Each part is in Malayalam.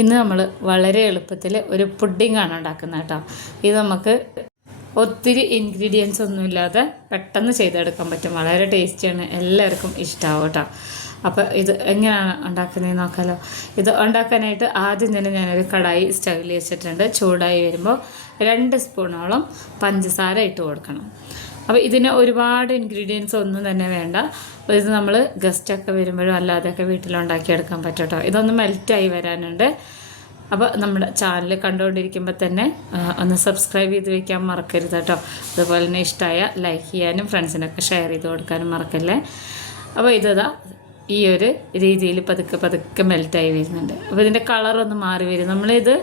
ഇന്ന് നമ്മൾ വളരെ എളുപ്പത്തിൽ ഒരു പുഡിങ്ങാണ് ഉണ്ടാക്കുന്നത് കേട്ടോ. ഇത് നമുക്ക് ഒത്തിരി ഇൻഗ്രീഡിയൻസ് ഒന്നുമില്ലാതെ പെട്ടെന്ന് ചെയ്തെടുക്കാൻ പറ്റും. വളരെ ടേസ്റ്റിയാണ് എല്ലാവർക്കും ഇഷ്ടമാവും കേട്ടോ. അപ്പോൾ ഇത് എങ്ങനെയാണ് ഉണ്ടാക്കുന്നത് നോക്കാമല്ലോ ഇത് ഉണ്ടാക്കാനായിട്ട് ആദ്യം തന്നെ ഞാനൊരു കടായി സ്റ്റവിൽ വെച്ചിട്ടുണ്ട്. ചൂടായി വരുമ്പോൾ രണ്ട് സ്പൂണോളം പഞ്ചസാര ഇട്ട് കൊടുക്കണം. അപ്പോൾ ഇതിന് ഒരുപാട് ഇൻഗ്രീഡിയൻസ് ഒന്നും തന്നെ വേണ്ട. അപ്പോൾ ഇത് നമ്മൾ ഗസ്റ്റൊക്കെ വരുമ്പോഴും അല്ലാതെയൊക്കെ വീട്ടിലുണ്ടാക്കിയെടുക്കാൻ പറ്റും കേട്ടോ ഇതൊന്ന് മെൽറ്റായി വരാനുണ്ട്. അപ്പോൾ നമ്മുടെ ചാനൽ കണ്ടുകൊണ്ടിരിക്കുമ്പോൾ തന്നെ ഒന്ന് സബ്സ്ക്രൈബ് ചെയ്ത് വെക്കാൻ മറക്കരുത് കേട്ടോ. അതുപോലെ തന്നെ ഇഷ്ടമായ ലൈക്ക് ചെയ്യാനും ഫ്രണ്ട്സിനൊക്കെ ഷെയർ ചെയ്ത് കൊടുക്കാനും മറക്കല്ലേ. അപ്പോൾ ഇതാ ഈ ഒരു രീതിയിൽ പതുക്കെ പതുക്കെ മെൽറ്റായി വരുന്നുണ്ട്. അപ്പോൾ ഇതിന്റെ കളറൊന്ന് മാറി വരും. നമ്മളിത്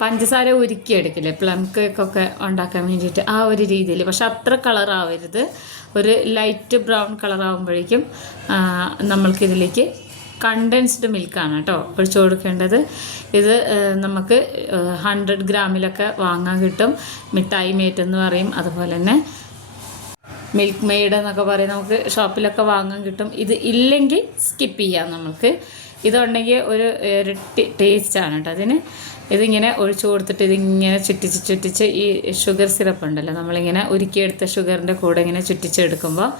പഞ്ചസാര ഉരുക്കി ഉരുക്കിയെടുക്കില്ലേ പ്ലം കേക്കൊക്കെ ഉണ്ടാക്കാൻ വേണ്ടിയിട്ട് ആ ഒരു രീതിയിൽ. പക്ഷെ അത്ര കളറാവരുത്. ഒരു ലൈറ്റ് ബ്രൗൺ കളറാവുമ്പോഴേക്കും നമ്മൾക്കിതിലേക്ക് കണ്ടൻസ്ഡ് മിൽക്കാണ് കേട്ടോ ഒഴിച്ചു കൊടുക്കേണ്ടത്. ഇത് നമുക്ക് ഹൺഡ്രഡ് ഗ്രാമിലൊക്കെ വാങ്ങാൻ കിട്ടും. മിഠായി മേറ്റ് എന്ന് പറയും. അതുപോലെ തന്നെ മിൽക്ക് മെയ്ഡ് എന്നൊക്കെ പറയും. നമുക്ക് ഷോപ്പിലൊക്കെ വാങ്ങാൻ കിട്ടും. ഇത് ഇല്ലെങ്കിൽ സ്കിപ്പ് ചെയ്യാം നമുക്ക് ഇതുണ്ടെങ്കിൽ ഒരു ടേസ്റ്റാണ് കേട്ടോ അതിന്. ഇതിങ്ങനെ ഒഴിച്ചു കൊടുത്തിട്ട് ഇതിങ്ങനെ ചുറ്റിച്ച് ചുറ്റിച്ച് ഈ ഷുഗർ സിറപ്പ് ഉണ്ടല്ലോ നമ്മളിങ്ങനെ ഉരുക്കിയെടുത്ത ഷുഗറിന്റെ കൂടെ ഇങ്ങനെ ചുറ്റിച്ചെടുക്കുമ്പോൾ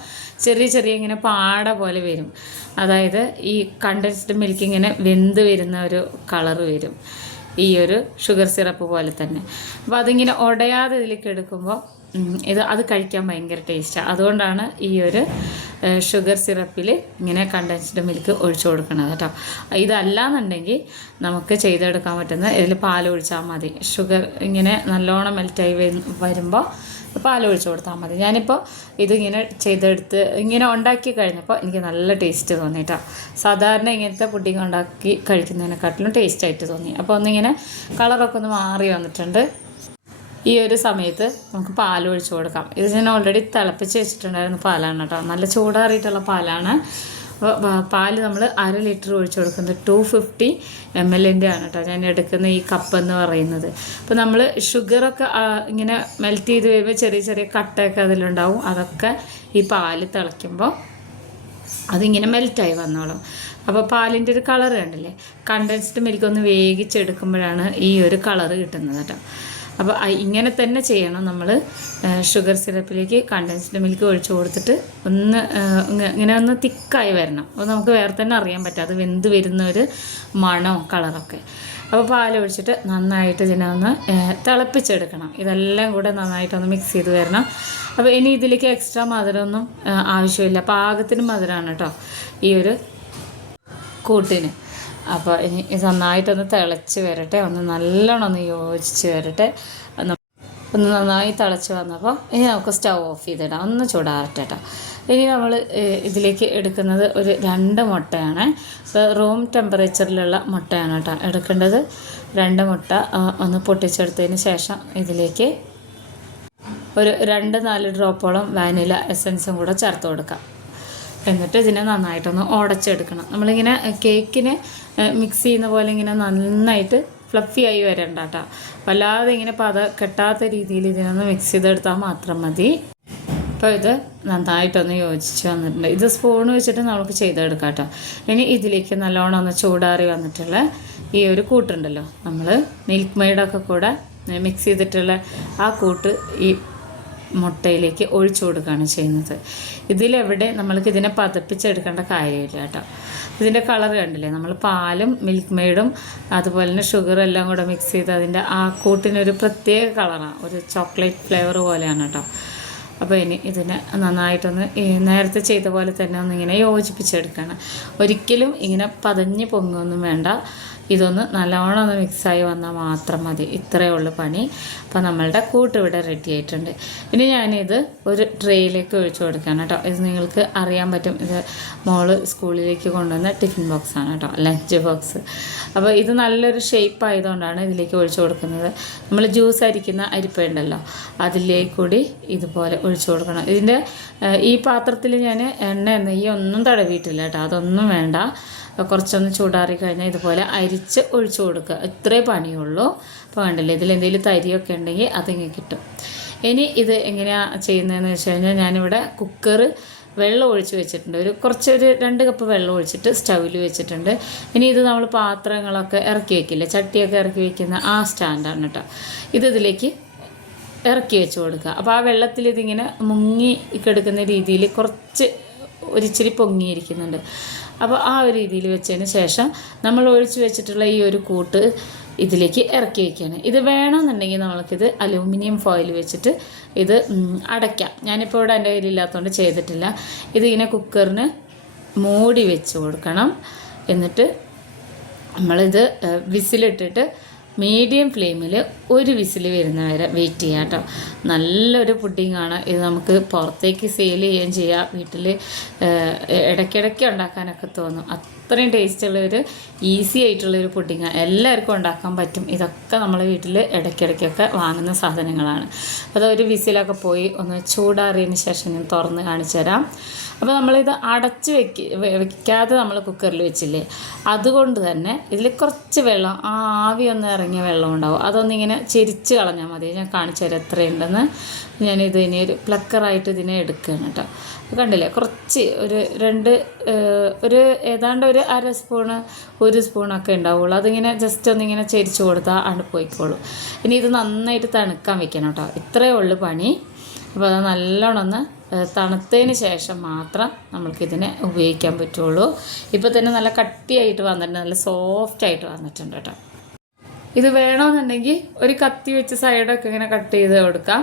ചെറിയ ചെറിയ ഇങ്ങനെ പാട പോലെ വരും. അതായത് ഈ കണ്ടൻസ്ഡ് മിൽക്ക് ഇങ്ങനെ വെന്ത് വരുന്ന ഒരു കളർ വരും. ഈ ഒരു ഷുഗർ സിറപ്പ് പോലെ തന്നെ. അപ്പോൾ അതിങ്ങനെ ഉടയാതെ ഇതിലേക്ക് എടുക്കുമ്പോൾ ഇത് അത് കഴിക്കാൻ ഭയങ്കര ടേസ്റ്റാണ് അതുകൊണ്ടാണ് ഈ ഒരു ഷുഗർ സിറപ്പിൽ ഇങ്ങനെ കണ്ടൻസ്ഡ് മിൽക്ക് ഒഴിച്ചു കൊടുക്കണത് കേട്ടോ. ഇതല്ലാന്നുണ്ടെങ്കിൽ നമുക്ക് ചെയ്തെടുക്കാൻ പറ്റുന്ന ഇതിൽ പാൽ ഒഴിച്ചാൽ മതി. ഷുഗർ ഇങ്ങനെ നല്ലോണം മെൽറ്റായി വരുമ്പോൾ പാൽ ഒഴിച്ചു കൊടുത്താൽ മതി. ഞാനിപ്പോൾ ഇതിങ്ങനെ ചെയ്തെടുത്ത് ഇങ്ങനെ ഉണ്ടാക്കി കഴിഞ്ഞപ്പോൾ എനിക്ക് നല്ല ടേസ്റ്റ് തോന്നി കേട്ടോ. സാധാരണ ഇങ്ങനത്തെ പുഡിങ് ഉണ്ടാക്കി കഴിക്കുന്നതിനെക്കാട്ടിലും ടേസ്റ്റായിട്ട് തോന്നി. അപ്പോൾ ഒന്നിങ്ങനെ കളറൊക്കെ ഒന്ന് മാറി വന്നിട്ടുണ്ട്. ഈ ഒരു സമയത്ത് നമുക്ക് പാൽ ഒഴിച്ചു കൊടുക്കാം. ഇത് ഞാൻ ഓൾറെഡി തിളപ്പിച്ച് വെച്ചിട്ടുണ്ടായിരുന്ന പാലാണ് കേട്ടോ. നല്ല ചൂടാറിയിട്ടുള്ള പാലാണ്. പാൽ നമ്മൾ അര ലിറ്റർ ഒഴിച്ചു കൊടുക്കുന്നത് ടു ഫിഫ്റ്റി എം എല്ലിന്റെ ആണ് കേട്ടോ. ഞാൻ എടുക്കുന്ന ഈ കപ്പ് എന്ന് പറയുന്നത്. അപ്പോൾ നമ്മൾ ഷുഗറൊക്കെ ഇങ്ങനെ മെൽറ്റ് ചെയ്ത് വരുമ്പോൾ ചെറിയ ചെറിയ കട്ടയൊക്കെ അതിലുണ്ടാവും. അതൊക്കെ ഈ പാൽ തിളയ്ക്കുമ്പോൾ അതിങ്ങനെ മെൽറ്റായി വന്നോളും. അപ്പോൾ പാലിന്റെ ഒരു കളർ കണ്ടില്ലേ? കണ്ടൻസ്ഡ് മിൽക്ക് ഒന്ന് വേവിച്ചെടുക്കുമ്പോഴാണ് ഈ ഒരു കളർ കിട്ടുന്നത് കേട്ടോ. അപ്പോൾ ഇങ്ങനെ തന്നെ ചെയ്യണം നമ്മൾ ഷുഗർ സിറപ്പിലേക്ക് കണ്ടൻസ്ഡ് മിൽക്ക് ഒഴിച്ചു കൊടുത്തിട്ട് ഒന്ന് ഇങ്ങനെ ഒന്ന് തിക്കായി വരണം. അപ്പോൾ നമുക്ക് വേറെ തന്നെ അറിയാൻ പറ്റും അത് വെന്ത് വരുന്ന ഒരു മണോ കളറൊക്കെ. അപ്പോൾ പാലൊഴിച്ചിട്ട് നന്നായിട്ട് ഇതിനെ ഒന്ന് തിളപ്പിച്ചെടുക്കണം. ഇതെല്ലാം കൂടെ നന്നായിട്ടൊന്ന് മിക്സ് ചെയ്ത് വരണം. അപ്പോൾ ഇനി ഇതിലേക്ക് എക്സ്ട്രാ മധുരമൊന്നും ആവശ്യമില്ല. പാകത്തിന് മധുരമാണ് കേട്ടോ ഈ ഒരു കൂട്ടിന്. അപ്പോൾ ഇനി നന്നായിട്ടൊന്ന് തിളച്ച് വരട്ടെ. ഒന്ന് നല്ലോണം ഒന്ന് യോജിച്ച് വരട്ടെ. ഒന്ന് നന്നായി തിളച്ച് വന്നപ്പോൾ ഇനി നമുക്ക് സ്റ്റൗ ഓഫ് ചെയ്തിടാം. ഒന്ന് ചൂടാറട്ടെ കേട്ടോ ഇനി നമ്മൾ ഇതിലേക്ക് എടുക്കുന്നത് ഒരു രണ്ട് മുട്ടയാണ്. ഇപ്പോൾ റൂം ടെമ്പറേച്ചറിലുള്ള മുട്ടയാണ് കേട്ടോ എടുക്കേണ്ടത്. രണ്ട് മുട്ട ഒന്ന് പൊട്ടിച്ചെടുത്തതിന് ശേഷം ഇതിലേക്ക് ഒരു രണ്ട് നാല് ഡ്രോപ്പോളം വാനില എസൻസും കൂടെ ചേർത്ത് കൊടുക്കാം. എന്നിട്ട് ഇതിനെ നന്നായിട്ടൊന്ന് ഉടച്ചെടുക്കണം. നമ്മളിങ്ങനെ കേക്കിന് മിക്സ് ചെയ്യുന്ന പോലെ ഇങ്ങനെ നന്നായിട്ട് ഫ്ലഫി ആയി വരണ്ട കേട്ടോ വല്ലാതെ ഇങ്ങനെ പത കെട്ടാത്ത രീതിയിൽ ഇതിനൊന്ന് മിക്സ് ചെയ്തെടുത്താൽ മാത്രം മതി. അപ്പോൾ ഇത് നന്നായിട്ടൊന്ന് യോജിച്ച് വന്നിട്ടുണ്ട്. ഇത് സ്പൂൺ വെച്ചിട്ട് നമുക്ക് ചെയ്തെടുക്കാം കേട്ടോ ഇനി ഇതിലേക്ക് നല്ലോണം ഒന്ന് ചൂടാറി വന്നിട്ടുള്ള ഈ ഒരു കൂട്ടുണ്ടല്ലോ. നമ്മൾ മിൽക്ക് മെയ്ഡൊക്കെ കൂടെ മിക്സ് ചെയ്തിട്ടുള്ള ആ കൂട്ട് ഈ മുട്ടയിലേക്ക് ഒഴിച്ചു കൊടുക്കുകയാണ് ചെയ്യുന്നത്. ഇതിലെവിടെ നമ്മൾക്ക് ഇതിനെ പതപ്പിച്ചെടുക്കേണ്ട കാര്യമില്ല കേട്ടോ. ഇതിന്റെ കളർ കണ്ടില്ലേ? നമ്മൾ പാലും മിൽക്ക് മെയ്ഡും അതുപോലെ തന്നെ ഷുഗറും എല്ലാം കൂടെ മിക്സ് ചെയ്ത് അതിന്റെ ആ കൂട്ടിനൊരു പ്രത്യേക കളറാണ് ഒരു ചോക്ലേറ്റ് ഫ്ലേവർ പോലെയാണ് കേട്ടോ. അപ്പോൾ ഇനി ഇതിനെ നന്നായിട്ടൊന്ന് നേരത്തെ ചെയ്ത പോലെ തന്നെ ഒന്ന് ഇങ്ങനെ യോജിപ്പിച്ചെടുക്കണം ഒരിക്കലും ഇങ്ങനെ പതഞ്ഞ് പൊങ്ങൊന്നും വേണ്ട. ഇതൊന്ന് നല്ലോണം ഒന്ന് മിക്സായി വന്നാൽ മാത്രം മതി. ഇത്രയേ ഉള്ളൂ പണി. അപ്പോൾ നമ്മളുടെ കൂട്ട് ഇവിടെ റെഡി ആയിട്ടുണ്ട്. ഇനി ഞാനിത് ഒരു ട്രേയിലേക്ക് ഒഴിച്ചു കൊടുക്കുകയാണ് കേട്ടോ. ഇത് നിങ്ങൾക്ക് അറിയാൻ പറ്റും. ഇത് മോൾ സ്കൂളിലേക്ക് കൊണ്ടുവന്ന ടിഫിൻ ബോക്സ് ആണ് കേട്ടോ. ലഞ്ച് ബോക്സ് അപ്പോൾ ഇത് നല്ലൊരു ഷേപ്പ് ആയതുകൊണ്ടാണ് ഇതിലേക്ക് ഒഴിച്ചു കൊടുക്കുന്നത്. നമ്മൾ ജ്യൂസ് അരിക്കുന്ന അരിപ്പ ഉണ്ടല്ലോ. അതിലേക്ക് കൂടി ഇതുപോലെ ഒഴിച്ചു കൊടുക്കണം. ഇതിന്റെ ഈ പാത്രത്തിൽ ഞാൻ എണ്ണ നെയ്യൊന്നും തടവിയിട്ടില്ല കേട്ടോ. അതൊന്നും വേണ്ട. കുറച്ചൊന്ന് ചൂടാറി കഴിഞ്ഞാൽ ഇതുപോലെ അരിച്ച് ഒഴിച്ചു കൊടുക്കുക. ഇത്രേ പണിയുള്ളൂ. അപ്പോൾ വേണ്ടല്ലോ ഇതിൽ എന്തെങ്കിലും തരിയൊക്കെ ഉണ്ടെങ്കിൽ അതിങ്ങനെ കിട്ടും. ഇനി ഇത് എങ്ങനെയാണ് ചെയ്യുന്നതെന്ന് വെച്ച് കഴിഞ്ഞാൽ ഞാനിവിടെ കുക്കർ വെള്ളം ഒഴിച്ച് വെച്ചിട്ടുണ്ട്. ഒരു കുറച്ചൊരു രണ്ട് കപ്പ് വെള്ളം ഒഴിച്ചിട്ട് സ്റ്റൗവിൽ വെച്ചിട്ടുണ്ട്. ഇനി ഇത് നമ്മൾ പാത്രങ്ങളൊക്കെ ഇറക്കി വെക്കില്ല ചട്ടിയൊക്കെ ഇറക്കി വെക്കുന്ന ആ സ്റ്റാൻഡാണ് കേട്ടോ ഇത് ഇതിലേക്ക് ഇറക്കി വെച്ച് കൊടുക്കുക. അപ്പോൾ ആ വെള്ളത്തിൽ ഇതിങ്ങനെ മുങ്ങി കിടക്കുന്ന രീതിയിൽ കുറച്ച് ഒരിച്ചിരി പൊങ്ങിയിരിക്കുന്നുണ്ട്. അപ്പോൾ ആ ഒരു രീതിയിൽ വെച്ചതിന് ശേഷം നമ്മൾ ഒഴിച്ചു വെച്ചിട്ടുള്ള ഈ ഒരു കൂട്ട് ഇതിലേക്ക് ഇറക്കി വയ്ക്കുകയാണ് ഇത് വേണമെന്നുണ്ടെങ്കിൽ നമ്മൾക്കിത് അലൂമിനിയം ഫോയിൽ വെച്ചിട്ട് ഇത് അടയ്ക്കാം. ഞാനിപ്പോൾ ഇവിടെ എന്റെ കയ്യിലില്ലാത്തതുകൊണ്ട് ചെയ്തിട്ടില്ല. ഇതിങ്ങനെ കുക്കറിന് മൂടി വെച്ച് കൊടുക്കണം. എന്നിട്ട് നമ്മളിത് വിസിലിട്ടിട്ട് മീഡിയം ഫ്ലെയിമിൽ ഒരു വിസിൽ വരുന്ന വരെ വെയിറ്റ് ചെയ്യാം കേട്ടോ. നല്ലൊരു പുഡിങ്ങാണ് ഇത് നമുക്ക് പുറത്തേക്ക് സെയിൽ ചെയ്യുകയും ചെയ്യാം. വീട്ടിൽ ഇടയ്ക്കിടയ്ക്ക് ഉണ്ടാക്കാനൊക്കെ തോന്നും. അത്രയും ടേസ്റ്റുള്ള ഒരു ഈസി ആയിട്ടുള്ളൊരു പുഡിങ്ങാണ് എല്ലാവർക്കും ഉണ്ടാക്കാൻ പറ്റും. ഇതൊക്കെ നമ്മൾ വീട്ടിൽ ഇടയ്ക്കിടയ്ക്കൊക്കെ വാങ്ങുന്ന സാധനങ്ങളാണ്. അത് ഒരു വിസിലൊക്കെ പോയി ഒന്ന് ചൂടാറിയതിന് ശേഷം ഞാൻ തുറന്ന് കാണിച്ചു തരാം. അപ്പോൾ നമ്മളിത് അടച്ച് വെക്ക് വെക്കാതെ നമ്മൾ കുക്കറിൽ വെച്ചില്ലേ? അതുകൊണ്ട് തന്നെ ഇതിൽ കുറച്ച് വെള്ളം ആ ആവി ഒന്ന് ഇറങ്ങിയ വെള്ളം ഉണ്ടാവും. അതൊന്നിങ്ങനെ ചെരിച്ച് കളഞ്ഞാൽ മതി. ഞാൻ കാണിച്ചു തരാം എത്രയുണ്ടെന്ന് ഞാനിത് ഇനി ഒരു പ്ലക്കറായിട്ട് ഇതിനെ എടുക്കുകയാണ് കേട്ടോ. കണ്ടില്ലേ? കുറച്ച് ഒരു രണ്ട് ഒരു ഏതാണ്ട് ഒരു അര സ്പൂണ് ഒരു സ്പൂണൊക്കെ ഉണ്ടാവുള്ളൂ. അതിങ്ങനെ ജസ്റ്റ് ഒന്നിങ്ങനെ ചെരിച്ചു കൊടുത്താൽ ആണ് പോയിക്കോളൂ. ഇനി ഇത് നന്നായിട്ട് തണുക്കാൻ വെക്കണം കേട്ടോ ഇത്രയേ ഉള്ളൂ പണി. അപ്പോൾ അത് നല്ലോണം ഒന്ന് തണുത്തതിന് ശേഷം മാത്രം നമ്മൾക്കിതിനെ ഉപയോഗിക്കാൻ പറ്റുള്ളൂ. ഇപ്പോൾ തന്നെ നല്ല കട്ടിയായിട്ട് വന്നിട്ടുണ്ട്. നല്ല സോഫ്റ്റ് ആയിട്ട് വന്നിട്ടുണ്ട് കേട്ടോ ഇത് വേണമെന്നുണ്ടെങ്കിൽ ഒരു കത്തി വെച്ച് സൈഡൊക്കെ ഇങ്ങനെ കട്ട് ചെയ്ത് കൊടുക്കാം.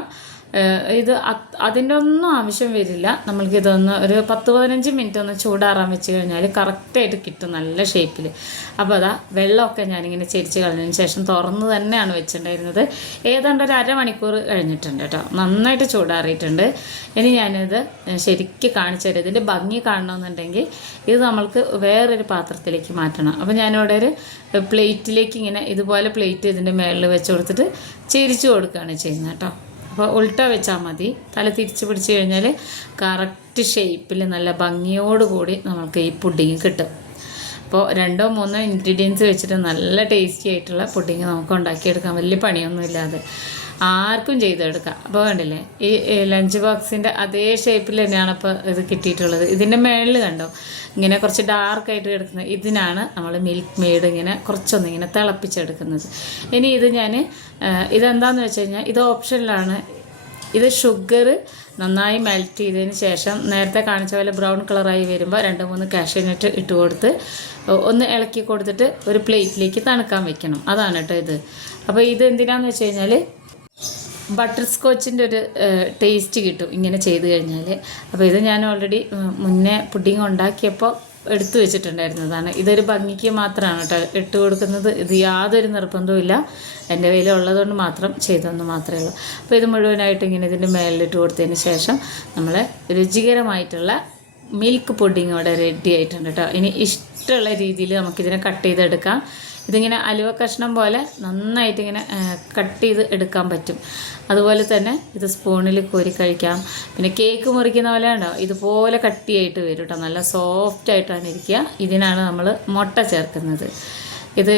ഇത് അത്- അതിന്റെ ഒന്നും ആവശ്യം വരില്ല. നമ്മൾക്കിതൊന്ന് ഒരു പത്ത് പതിനഞ്ച് മിനിറ്റ് ഒന്ന് ചൂടാറാൻ വെച്ച് കഴിഞ്ഞാൽ കറക്റ്റായിട്ട് കിട്ടും നല്ല ഷേപ്പിൽ. അപ്പോൾ അതാ വെള്ളമൊക്കെ ഞാനിങ്ങനെ ചെരിച്ച് കളഞ്ഞതിന് ശേഷം തുറന്ന് തന്നെയാണ് വെച്ചിട്ടുണ്ടായിരുന്നത്. ഏതാണ്ട് ഒരു അരമണിക്കൂർ കഴിഞ്ഞിട്ടുണ്ട് കേട്ടോ. നന്നായിട്ട് ചൂടാറിയിട്ടുണ്ട്. ഇനി ഞാനിത് ശരിക്ക് കാണിച്ചു തരാം. ഇതിന്റെ ഭംഗി കാണണമെന്നുണ്ടെങ്കിൽ ഇത് നമ്മൾക്ക് വേറൊരു പാത്രത്തിലേക്ക് മാറ്റണം. അപ്പോൾ ഞാനിവിടെ ഒരു പ്ലേറ്റിലേക്ക് ഇങ്ങനെ ഇതുപോലെ പ്ലേറ്റ് ഇതിന്റെ മേളിൽ വെച്ച് കൊടുത്തിട്ട് ചിരിച്ചു കൊടുക്കുകയാണ് ചെയ്യുന്നത് കേട്ടോ. അപ്പോൾ ഉൾട്ട വെച്ചാൽ മതി. തല തിരിച്ച് പിടിച്ച് കഴിഞ്ഞാൽ കറക്റ്റ് ഷേപ്പിൽ നല്ല ഭംഗിയോടുകൂടി നമുക്ക് ഈ പുഡിങ് കിട്ടും. അപ്പോൾ രണ്ടോ മൂന്നോ ഇൻഗ്രീഡിയൻസ് വെച്ചിട്ട് നല്ല ടേസ്റ്റി ആയിട്ടുള്ള പുഡിങ് നമുക്ക് ഉണ്ടാക്കിയെടുക്കാം. വലിയ പണിയൊന്നും ഇല്ലാതെ ആർക്കും ചെയ്തെടുക്കാം. അപ്പോൾ കണ്ടില്ലേ? ഈ ലഞ്ച് ബോക്സിന്റെ അതേ ഷേപ്പിൽ തന്നെയാണ് ഇപ്പോൾ ഇത് കിട്ടിയിട്ടുള്ളത്. ഇതിന്റെ മേളിൽ കണ്ടോ? ഇങ്ങനെ കുറച്ച് ഡാർക്കായിട്ട് കിടക്കുന്നത് ഇതിനാണ് നമ്മൾ മിൽക്ക് മെയ്ഡ് ഇങ്ങനെ കുറച്ചൊന്ന് ഇങ്ങനെ തിളപ്പിച്ചെടുക്കുന്നത്. ഇനി ഇത് ഞാൻ ഇതെന്താണെന്ന് വെച്ച് കഴിഞ്ഞാൽ ഇത് ഓപ്ഷനിലാണ് ഇത് ഷുഗർ നന്നായി മെൽറ്റ് ചെയ്തതിന് ശേഷം നേരത്തെ കാണിച്ച പോലെ ബ്രൗൺ കളറായി വരുമ്പോൾ രണ്ട് മൂന്ന് കാഷ്യനട്ട് ഇട്ട് കൊടുത്ത് ഒന്ന് ഇളക്കി കൊടുത്തിട്ട് ഒരു പ്ലേറ്റിലേക്ക് തണുക്കാൻ വെക്കണം. അതാണ് കേട്ടോ ഇത്. അപ്പോൾ ഇത് എന്തിനാന്ന് വെച്ച് കഴിഞ്ഞാൽ ബട്ടർ സ്കോച്ചിന്റെ ഒരു ടേസ്റ്റ് കിട്ടും ഇങ്ങനെ ചെയ്ത് കഴിഞ്ഞാൽ അപ്പോൾ ഇത് ഞാൻ ഓൾറെഡി മുന്നേ പുഡിങ് ഉണ്ടാക്കിയപ്പോൾ എടുത്തു വെച്ചിട്ടുണ്ടായിരുന്നതാണ് ഇതൊരു ഭംഗിക്ക് മാത്രമാണ് കേട്ടോ ഇട്ട് കൊടുക്കുന്നത്. ഇത് യാതൊരു നിർബന്ധവും ഇല്ല. എന്റെ കയ്യിൽ ഉള്ളതുകൊണ്ട് മാത്രം ചെയ്തെന്ന് മാത്രമേ ഉള്ളൂ. അപ്പോൾ ഇത് മുഴുവനായിട്ട് ഇങ്ങനെ ഇതിന്റെ മേലിലിട്ട് കൊടുത്തതിന് ശേഷം നമ്മൾ രുചികരമായിട്ടുള്ള മിൽക്ക് പുഡിങ്ങോടെ റെഡി ആയിട്ടുണ്ട് കേട്ടോ ഇനി ഇഷ്ടമുള്ള രീതിയിൽ നമുക്കിതിനെ കട്ട് ചെയ്തെടുക്കാം. ഇതിങ്ങനെ അലുവ കഷ്ണം പോലെ നന്നായിട്ട് ഇങ്ങനെ കട്ട് ചെയ്ത് എടുക്കാൻ പറ്റും. അതുപോലെ തന്നെ ഇത് സ്പൂണിൽ കോരി കഴിക്കാം. പിന്നെ കേക്ക് മുറിക്കുന്ന പോലെ ഉണ്ടോ? ഇതുപോലെ കട്ടിയായിട്ട് വരും കേട്ടോ നല്ല സോഫ്റ്റ് ആയിട്ടാണ് ഇരിക്കുക. ഇതിനാണ് നമ്മൾ മുട്ട ചേർക്കുന്നത്. ഇത്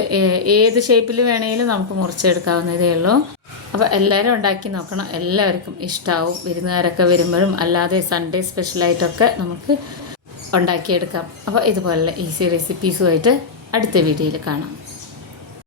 ഏത് ഷേപ്പിൽ വേണമെങ്കിലും നമുക്ക് മുറിച്ചെടുക്കാവുന്നതേ ഉള്ളൂ. അപ്പോൾ എല്ലാവരും ഉണ്ടാക്കി നോക്കണം. എല്ലാവർക്കും ഇഷ്ടമാവും വിരുന്നുകാരൊക്കെ വരുമ്പോഴും അല്ലാതെ സൺഡേ സ്പെഷ്യലായിട്ടൊക്കെ നമുക്ക് ഉണ്ടാക്കിയെടുക്കാം. അപ്പോൾ ഇതുപോലുള്ള ഈസി റെസിപ്പീസുമായിട്ട് അടുത്ത വീഡിയോയിൽ കാണാം.